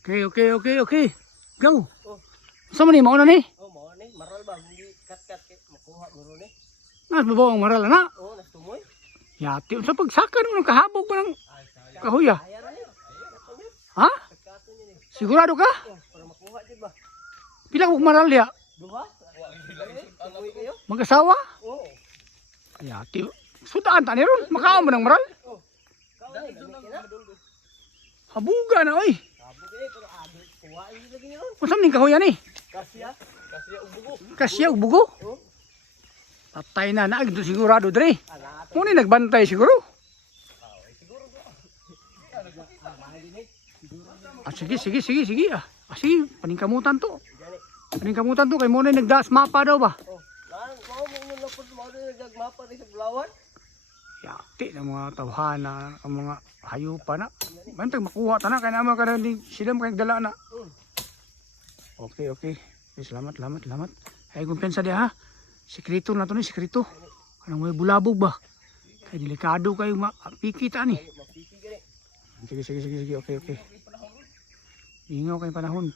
Okay, okay, okay, okay. Go. Oh. Saan mo ni? Mauna ni? Oh, mo ni maral ba hindi kat-kat kay makuha guro ni. Nas babaw ang maral na. Oh, nastumoy. Yati sa pagsaka mo kahabog pa ng kahoy ah. Ayaw ni. Ha? Kato ni. Sigurado ka? Oh, para makuha di ba? Pila kong maral ya? Duha? Tumoy kayo? Mag-asawa? Oo. Yati. Sudaan ta ni ron. Makaon mo ng maral? Dali na. Habuga na oy. Sabi ko pero adi kuha ini lagi yun. Unsa man kahoy ani? Kasya ug bugo. Kasya ug bugo. Oh. Patay na naag do sigurado dre. Ana Mo ni nagbantay siguro. siguro ko. Ah, sige, sige, sige, sige. Ah, sige, paningkamutan to. Paningkamutan to kay mo na nagdaas mapa daw ba? Oh. Lan mo mo lapod mo nagmapa ni sa Bulawan. Yati ng mga tawhana, ang mga hayupa na. Bantag makuha ta na kay naman ka na sila kay dala na. Okay, okay. Salamat, salamat, salamat. Ay kumpensa dia ha. Sekreto na to ni, sekreto. Kanang may bulabog ba? Kay delikado kayo mapikita ni. Mapiki gani. Sige, sige, sige, sige. Okay, okay. Ingaw kay panahon.